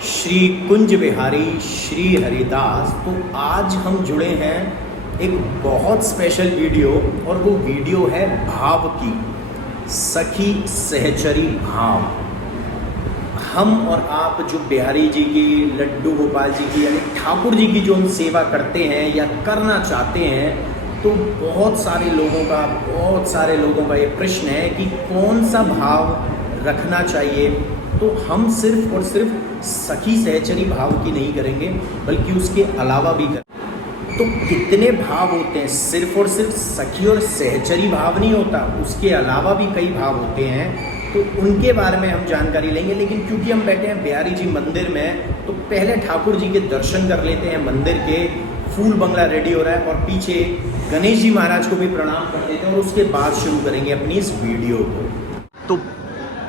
श्री कुंज बिहारी श्री हरिदास। तो आज हम जुड़े हैं एक बहुत स्पेशल वीडियो, और वो वीडियो है भाव की, सखी सहचरी भाव। हम और आप जो बिहारी जी की, लड्डू गोपाल जी की यानी ठाकुर जी की जो हम सेवा करते हैं या करना चाहते हैं, तो बहुत सारे लोगों का ये प्रश्न है कि कौन सा भाव रखना चाहिए। तो हम सिर्फ और सिर्फ सखी सहचरी भाव की नहीं करेंगे, बल्कि उसके अलावा भी करेंगे। तो कितने भाव होते हैं? सिर्फ और सिर्फ सखी और सहचरी भाव नहीं होता, उसके अलावा भी कई भाव होते हैं। तो उनके बारे में हम जानकारी लेंगे। लेकिन क्योंकि हम बैठे हैं बिहारी जी मंदिर में, तो पहले ठाकुर जी के दर्शन कर लेते हैं। मंदिर के फूल बंगला रेडी हो रहा है, और पीछे गणेश जी महाराज को भी प्रणाम कर देते हैं, और उसके बाद शुरू करेंगे अपनी इस वीडियो को।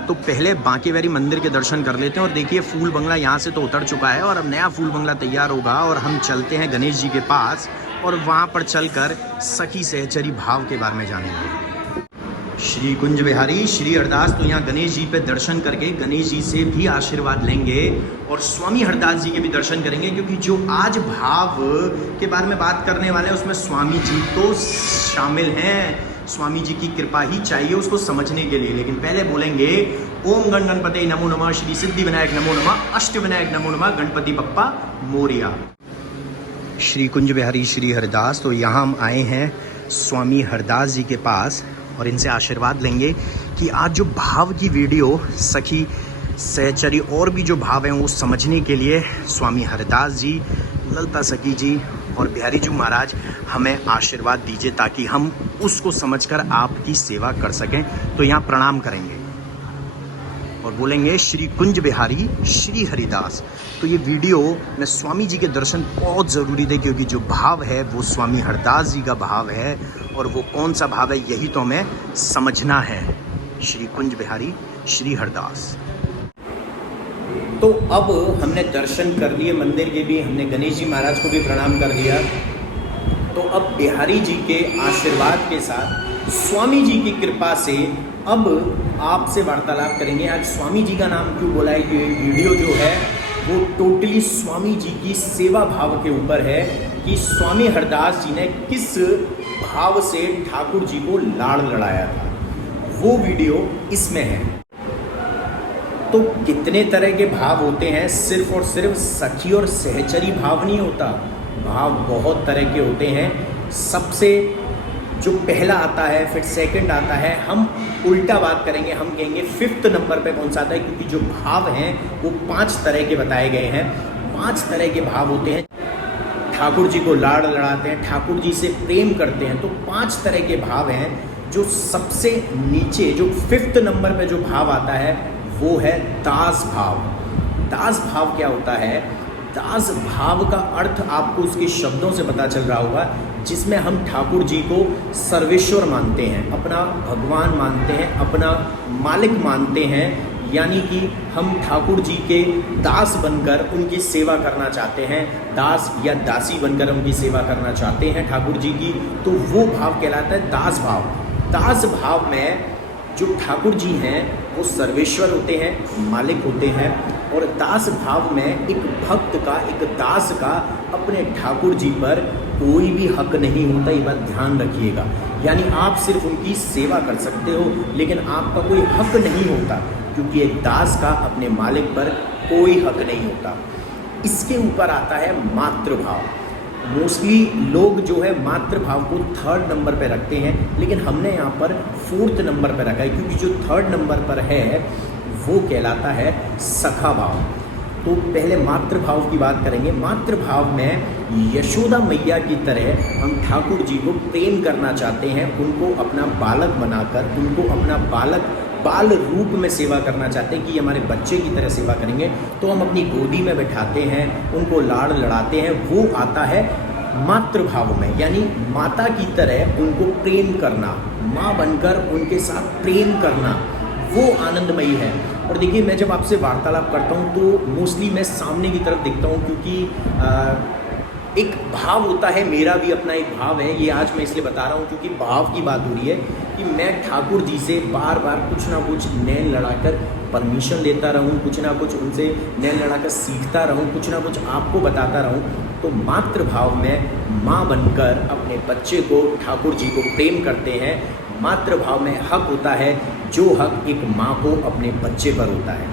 तो पहले बांके बिहारी मंदिर के दर्शन कर लेते हैं। और देखिए, फूल बंगला यहाँ से तो उतर चुका है, और अब नया फूल बंगला तैयार होगा, और हम चलते हैं गणेश जी के पास, और वहाँ पर चलकर सखी सहचरी भाव के बारे में जानेंगे। श्री कुंज बिहारी श्री हरदास। तो यहाँ गणेश जी पे दर्शन करके गणेश जी से भी आशीर्वाद लेंगे, और स्वामी हरदास जी के भी दर्शन करेंगे, क्योंकि जो आज भाव के बारे में बात करने वाले हैं उसमें स्वामी जी तो शामिल हैं। स्वामी जी की कृपा ही चाहिए उसको समझने के लिए। लेकिन पहले बोलेंगे ओम गण गणपति नमो नमः, श्री सिद्धि विनायक नमो नमः, अष्ट विनायक नमो नमः, गणपति बप्पा मोरिया। श्री कुंज बिहारी श्री हरदास। तो यहाँ हम आए हैं स्वामी हरदास जी के पास, और इनसे आशीर्वाद लेंगे कि आज जो भाव की वीडियो सखी सहचरी और भी जो भाव हैं वो समझने के लिए स्वामी हरदास जी, ललिता सखी जी और बिहारी जी महाराज हमें आशीर्वाद दीजिए, ताकि हम उसको समझकर आपकी सेवा कर सकें। तो यहाँ प्रणाम करेंगे और बोलेंगे श्री कुंज बिहारी श्री हरिदास। तो ये वीडियो में स्वामी जी के दर्शन बहुत ज़रूरी थे, क्योंकि जो भाव है वो स्वामी हरदास जी का भाव है, और वो कौन सा भाव है यही तो हमें समझना है। श्री कुंज बिहारी श्री हरदास। तो अब हमने दर्शन कर लिए मंदिर के भी, हमने गणेश जी महाराज को भी प्रणाम कर दिया। तो अब बिहारी जी के आशीर्वाद के साथ स्वामी जी की कृपा से अब आपसे वार्तालाप करेंगे। आज स्वामी जी का नाम क्यों बोला है? ये वीडियो जो है वो टोटली स्वामी जी की सेवा भाव के ऊपर है, कि स्वामी हरदास जी ने किस भाव से ठाकुर जी को लाड़ लड़ाया था, वो वीडियो इसमें है। तो कितने तरह के भाव होते हैं? सिर्फ और सिर्फ सखी और सहचरी भाव नहीं होता, भाव बहुत तरह के होते हैं। सबसे जो पहला आता है, फिर सेकंड आता है, हम उल्टा बात करेंगे, हम कहेंगे फिफ्थ नंबर पे कौन सा आता है, क्योंकि जो भाव हैं वो 5 तरह के बताए गए हैं। 5 तरह के भाव होते हैं। ठाकुर जी को लाड़ लड़ाते हैं, ठाकुर जी से प्रेम करते हैं। तो 5 तरह के भाव हैं। जो सबसे नीचे जो फिफ्थ नंबर पे जो भाव आता है वो है दास भाव। दास भाव क्या होता है? दास भाव का अर्थ आपको उसके शब्दों से पता चल रहा होगा, जिसमें हम ठाकुर जी को सर्वेश्वर मानते हैं, अपना भगवान मानते हैं, अपना मालिक मानते हैं। यानी कि हम ठाकुर जी के दास बनकर उनकी सेवा करना चाहते हैं, दास या दासी बनकर उनकी सेवा करना चाहते हैं ठाकुर जी की। तो वो भाव कहलाता है दास भाव। दास भाव में जो ठाकुर जी हैं वो सर्वेश्वर होते हैं, मालिक होते हैं। और दास भाव में एक भक्त का, एक दास का अपने ठाकुर जी पर कोई भी हक नहीं होता। ये बात ध्यान रखिएगा। यानी आप सिर्फ उनकी सेवा कर सकते हो, लेकिन आपका कोई हक नहीं होता, क्योंकि एक दास का अपने मालिक पर कोई हक नहीं होता। इसके ऊपर आता है मातृभाव। मोस्टली लोग जो है मातृभाव को 3rd नंबर पर रखते हैं, लेकिन हमने यहाँ पर 4th नंबर पर रखा है, क्योंकि जो 3rd नंबर पर है वो कहलाता है सखा भाव। तो पहले मातृभाव की बात करेंगे। मातृभाव में यशोदा मैया की तरह हम ठाकुर जी को प्रेम करना चाहते हैं, उनको अपना बालक बनाकर, उनको अपना बाल रूप में सेवा करना चाहते हैं, कि ये हमारे बच्चे की तरह सेवा करेंगे। तो हम अपनी गोदी में बैठाते हैं, उनको लाड़ लड़ाते हैं। वो आता है मातृभाव में, यानी माता की तरह उनको प्रेम करना, माँ बनकर उनके साथ प्रेम करना, वो आनंदमयी है। और देखिए, मैं जब आपसे वार्तालाप करता हूँ तो मोस्टली मैं सामने की तरफ दिखता हूँ, क्योंकि एक भाव होता है, मेरा भी अपना एक भाव है। ये आज मैं इसलिए बता रहा हूँ क्योंकि भाव की बात हो रही है, कि मैं ठाकुर जी से बार बार कुछ ना कुछ नैन लड़ाकर परमिशन लेता रहूं, कुछ ना कुछ उनसे नैन लड़ाकर सीखता रहूं, कुछ ना कुछ आपको बताता रहूं, तो मातृभाव में माँ बनकर अपने बच्चे को, ठाकुर जी को प्रेम करते हैं। मातृभाव में हक होता है जो हक एक माँ को अपने बच्चे पर होता है।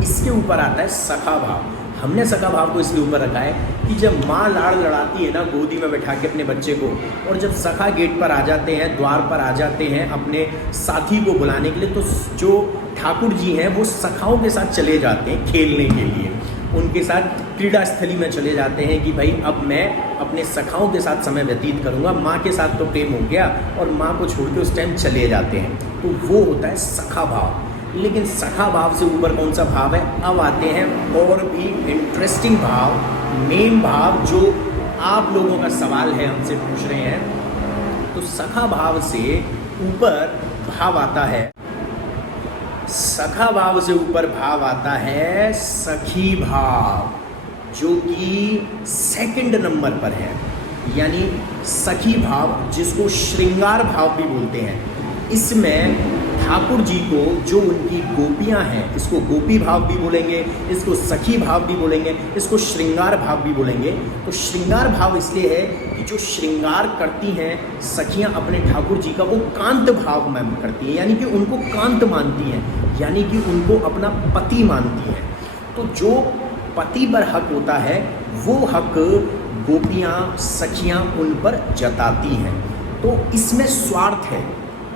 इसके ऊपर आता है सखा भाव। हमने सखा भाव को इसलिए ऊपर रखा है कि जब माँ लाड़ लड़ाती है ना गोदी में बैठा के अपने बच्चे को, और जब सखा गेट पर आ जाते हैं, द्वार पर आ जाते हैं अपने साथी को बुलाने के लिए, तो जो ठाकुर जी हैं वो सखाओं के साथ चले जाते हैं खेलने के लिए, उनके साथ क्रीड़ा स्थली में चले जाते हैं कि भाई अब मैं अपने सखाओं के साथ समय व्यतीत करूंगा। माँ के साथ तो प्रेम हो गया और माँ को छोड़ के उस टाइम चले जाते हैं, तो वो होता है सखा भाव। लेकिन सखा भाव से ऊपर कौन सा भाव है? अब आते हैं और भी इंटरेस्टिंग भाव, मेन भाव जो आप लोगों का सवाल है, हमसे पूछ रहे हैं। तो सखा भाव से ऊपर भाव आता है, सखा भाव से ऊपर भाव आता है सखी भाव, जो कि सेकंड नंबर पर है। यानी सखी भाव, जिसको श्रृंगार भाव भी बोलते हैं। इसमें ठाकुर जी को जो उनकी गोपियां हैं, इसको गोपी भाव भी बोलेंगे, इसको सखी भाव भी बोलेंगे, इसको श्रृंगार भाव भी बोलेंगे। तो श्रृंगार भाव इसलिए है कि जो श्रृंगार करती हैं सखियां अपने ठाकुर जी का, वो कांत भाव में करती हैं, यानी कि उनको कांत मानती हैं, यानी कि उनको अपना पति मानती हैं। तो जो पति पर हक होता है वो हक गोपियां, सखियां उन पर जताती हैं। तो इसमें स्वार्थ है।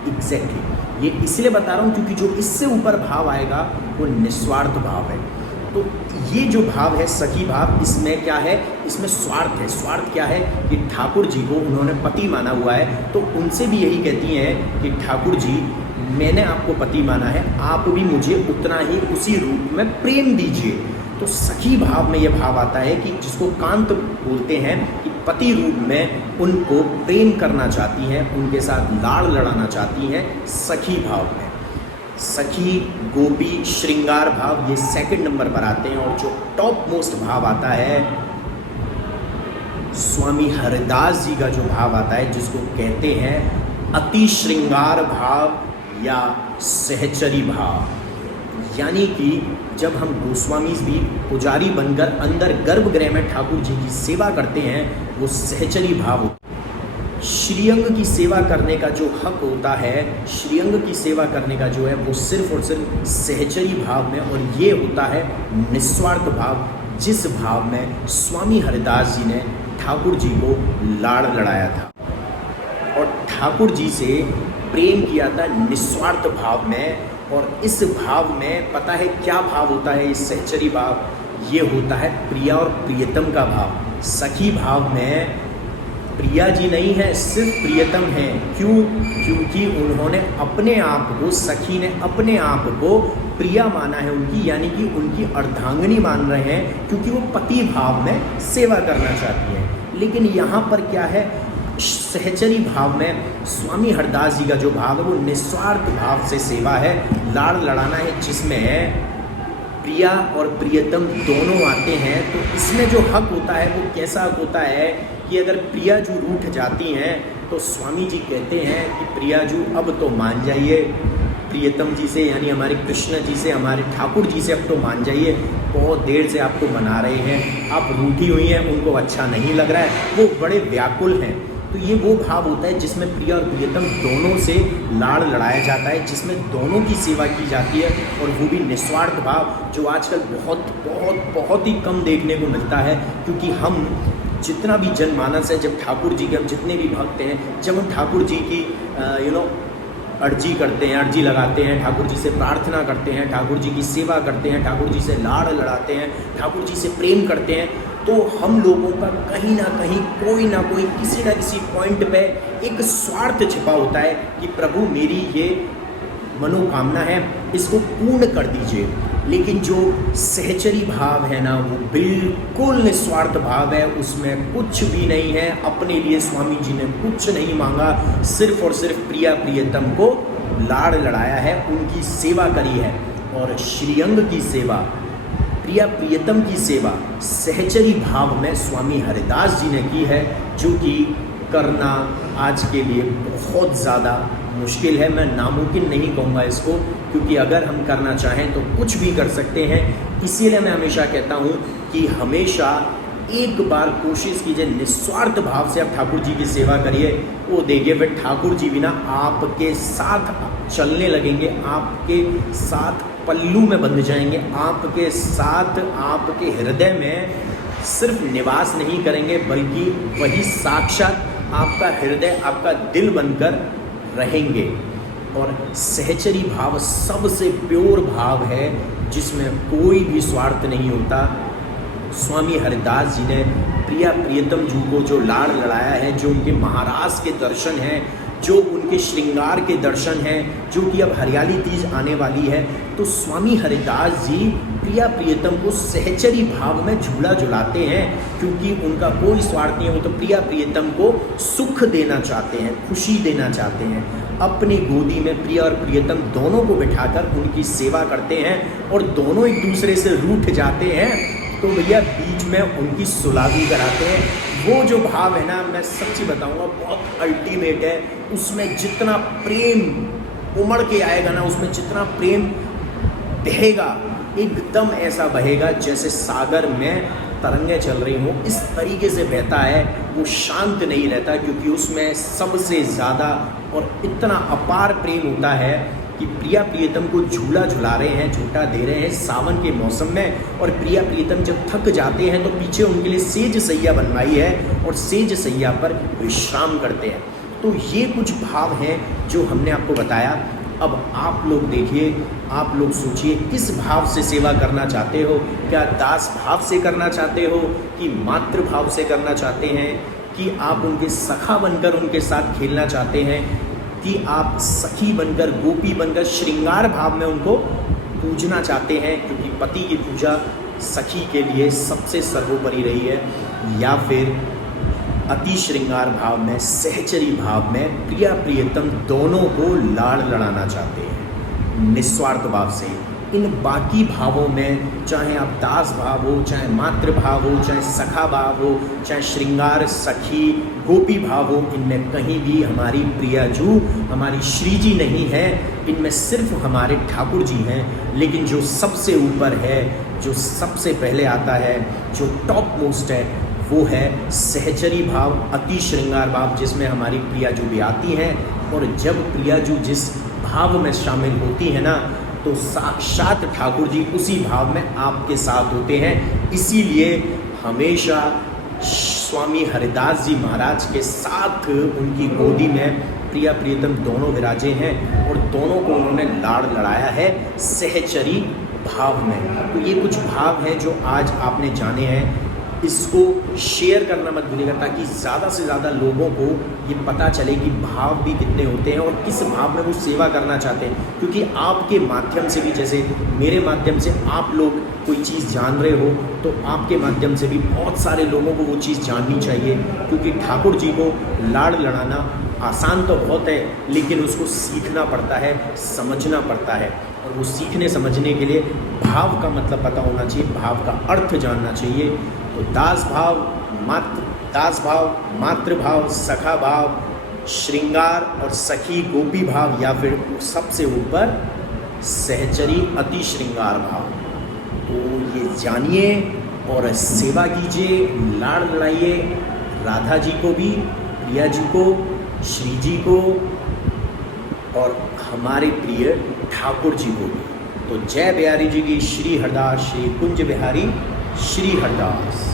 एग्जैक्टली ये इसलिए बता रहा हूँ क्योंकि जो इससे ऊपर भाव आएगा वो निस्वार्थ भाव है। तो ये जो भाव है सखी भाव, इसमें क्या है? इसमें स्वार्थ है। स्वार्थ क्या है कि ठाकुर जी को उन्होंने पति माना हुआ है, तो उनसे भी यही कहती हैं कि ठाकुर जी मैंने आपको पति माना है, आप भी मुझे उतना ही उसी रूप में प्रेम दीजिए। तो सखी भाव में यह भाव आता है कि जिसको कांत बोलते हैं, कि पति रूप में उनको प्रेम करना चाहती हैं, उनके साथ लाड़ लड़ाना चाहती हैं। सखी भाव में सखी, गोपी, श्रृंगार भाव ये सेकंड नंबर पर आते हैं। और जो टॉप मोस्ट भाव आता है स्वामी हरिदास जी का जो भाव आता है, जिसको कहते हैं अति श्रृंगार भाव या सहचरी भाव। यानी कि जब हम गोस्वामी भी पुजारी बनकर अंदर गर्भगृह में ठाकुर जी की सेवा करते हैं, वो सहचरी भाव होता है। श्रीअंग की सेवा करने का जो हक होता है, श्रीअंग की सेवा करने का जो है वो सिर्फ और सिर्फ सहचरी भाव में, और ये होता है निस्वार्थ भाव, जिस भाव में स्वामी हरिदास जी ने ठाकुर जी को लाड़ लड़ाया था और ठाकुर जी से प्रेम किया था निस्वार्थ भाव में। और इस भाव में पता है क्या भाव होता है? इस सहचरी भाव, ये होता है प्रिया और प्रियतम का भाव। सखी भाव में प्रिया जी नहीं है, सिर्फ प्रियतम है। क्यों? क्योंकि उन्होंने अपने आप को, सखी ने अपने आप को प्रिया माना है उनकी, यानी कि उनकी अर्धांगिनी मान रहे हैं, क्योंकि वो पति भाव में सेवा करना चाहती है। लेकिन यहाँ पर क्या है? सहचरी भाव में स्वामी हरदास जी का जो भाव है वो निस्वार्थ भाव से सेवा है, लाड़ लड़ाना है, जिसमें प्रिया और प्रियतम दोनों आते हैं। तो इसमें जो हक होता है वो कैसा हक होता है कि अगर प्रिया जी रूठ जाती हैं तो स्वामी जी कहते हैं कि प्रिया जी अब तो मान जाइए प्रियतम जी से, यानी हमारे कृष्ण जी से, हमारे ठाकुर जी से अब तो मान जाइए, बहुत देर से आपको मना रहे हैं, आप रूठी हुई हैं, उनको अच्छा नहीं लग रहा है, वो बड़े व्याकुल हैं। तो ये वो भाव होता है जिसमें प्रिया और प्रियतम दोनों से लाड़ लड़ाया जाता है, जिसमें दोनों की सेवा की जाती है, और वो भी निस्वार्थ भाव, जो आजकल बहुत बहुत बहुत ही कम देखने को मिलता है। क्योंकि हम जितना भी जनमानस है, जब ठाकुर जी के हम जितने भी भक्त हैं, जब हम ठाकुर जी की अर्जी करते हैं, अर्जी लगाते हैं, ठाकुर जी से प्रार्थना करते हैं, ठाकुर जी की सेवा करते हैं, ठाकुर जी से लाड़ लड़ाते हैं, ठाकुर जी से प्रेम करते हैं, तो हम लोगों का कहीं ना कहीं कोई ना कोई किसी ना किसी पॉइंट पे एक स्वार्थ छिपा होता है कि प्रभु मेरी ये मनोकामना है, इसको पूर्ण कर दीजिए। लेकिन जो सहचरी भाव है ना, वो बिल्कुल निस्वार्थ भाव है, उसमें कुछ भी नहीं है, अपने लिए स्वामी जी ने कुछ नहीं मांगा, सिर्फ और सिर्फ प्रिया प्रियतम को लाड़ लड़ाया है, उनकी सेवा करी है। और श्रीअंग की सेवा, प्रिया प्रियतम की सेवा सहचरी भाव में स्वामी हरिदास जी ने की है, जो कि करना आज के लिए बहुत ज़्यादा मुश्किल है, मैं नामुमकिन नहीं कहूँगा इसको, क्योंकि अगर हम करना चाहें तो कुछ भी कर सकते हैं। इसीलिए मैं हमेशा कहता हूँ कि हमेशा एक बार कोशिश कीजिए, निस्वार्थ भाव से आप ठाकुर जी की सेवा करिए। वो देखिए फिर ठाकुर जी भी ना आपके साथ चलने लगेंगे, आपके साथ पल्लू में बंध जाएंगे, आपके साथ आपके हृदय में सिर्फ निवास नहीं करेंगे, बल्कि वही साक्षात आपका हृदय, आपका दिल बनकर रहेंगे। और सहचरी भाव सबसे प्योर भाव है, जिसमें कोई भी स्वार्थ नहीं होता। स्वामी हरिदास जी ने प्रिया प्रियतम जी को जो लाड़ लड़ाया है, जो उनके महाराज के दर्शन हैं, जो उनके श्रृंगार के दर्शन हैं, जो कि अब हरियाली तीज आने वाली है, तो स्वामी हरिदास जी प्रिया प्रियतम को सहचरी भाव में झूला झुलाते हैं, क्योंकि उनका कोई स्वार्थ नहीं है। वो तो प्रिया प्रियतम को सुख देना चाहते हैं, खुशी देना चाहते हैं। अपनी गोदी में प्रिय और प्रियतम दोनों को बिठाकर उनकी सेवा करते हैं, और दोनों एक दूसरे से रूठ जाते हैं तो भैया बीच में उनकी सुलह भी कराते हैं। वो जो भाव है ना, मैं सच्ची बताऊंगा, बहुत अल्टीमेट है। उसमें जितना प्रेम उमड़ के आएगा ना, उसमें जितना प्रेम बहेगा, एकदम ऐसा बहेगा जैसे सागर में तरंगें चल रही हों, इस तरीके से बहता है। वो शांत नहीं रहता, क्योंकि उसमें सबसे ज़्यादा और इतना अपार प्रेम होता है कि प्रिया प्रियतम को झूला झुला रहे हैं, झूठा दे रहे हैं सावन के मौसम में। और प्रिया प्रियतम जब थक जाते हैं तो पीछे उनके लिए सेज सैया बनवाई है, और सेज सैया पर विश्राम करते हैं। तो ये कुछ भाव हैं जो हमने आपको बताया। अब आप लोग देखिए, आप लोग सोचिए, किस भाव से सेवा करना चाहते हो? क्या दास भाव से करना चाहते हो, कि मातृ भाव से करना चाहते हैं, कि आप उनके सखा बनकर उनके साथ खेलना चाहते हैं, कि आप सखी बनकर, गोपी बनकर श्रृंगार भाव में उनको पूजना चाहते हैं, क्योंकि पति की पूजा सखी के लिए सबसे सर्वोपरि रही है, या फिर अति श्रृंगार भाव में, सहचरी भाव में प्रिया प्रियतम दोनों को लाड़ लड़ाना चाहते हैं निस्वार्थ भाव से। इन बाकी भावों में, चाहे आप दास भाव हो, चाहे मातृ भाव हो, चाहे सखा भाव हो, चाहे श्रृंगार सखी गोपी भाव हो, इनमें कहीं भी हमारी प्रियाजू, हमारी श्री जी नहीं है। इनमें सिर्फ हमारे ठाकुर जी हैं। लेकिन जो सबसे ऊपर है, जो सबसे पहले आता है, जो टॉप मोस्ट है, वो है सहचरी भाव, अति श्रृंगार भाव, जिसमें हमारी प्रियाजू भी आती हैं। और जब प्रियाजू जिस भाव में शामिल होती है ना, तो साक्षात ठाकुर जी उसी भाव में आपके साथ होते हैं। इसीलिए हमेशा स्वामी हरिदास जी महाराज के साथ उनकी गोदी में प्रिया प्रियतम दोनों विराजे हैं, और दोनों को उन्होंने लाड़ लड़ाया है सहचरी भाव में। तो ये कुछ भाव हैं जो आज आपने जाने हैं। इसको शेयर करना मत भूलिएगा, ताकि ज़्यादा से ज़्यादा लोगों को ये पता चले कि भाव भी कितने होते हैं और किस भाव में वो सेवा करना चाहते हैं। क्योंकि आपके माध्यम से भी, जैसे मेरे माध्यम से आप लोग कोई चीज़ जान रहे हो, तो आपके माध्यम से भी बहुत सारे लोगों को वो चीज़ जाननी चाहिए। क्योंकि ठाकुर जी को लाड़ लड़ाना आसान तो बहुत है, लेकिन उसको सीखना पड़ता है, समझना पड़ता है। और वो सीखने समझने के लिए भाव का मतलब पता होना चाहिए, भाव का अर्थ जानना चाहिए। तो दास भाव, मातृभाव, सखा भाव, श्रृंगार और सखी गोपी भाव, या फिर सबसे ऊपर सहचरी अति श्रृंगार भाव। तो ये जानिए और सेवा कीजिए, लाड़ लड़ाइए राधा जी को भी, प्रिया जी को, श्री जी को, और हमारे प्रिय ठाकुर जी को भी। तो जय बिहारी जी की, श्री हरदास, श्री कुंज बिहारी, श्री हरदास।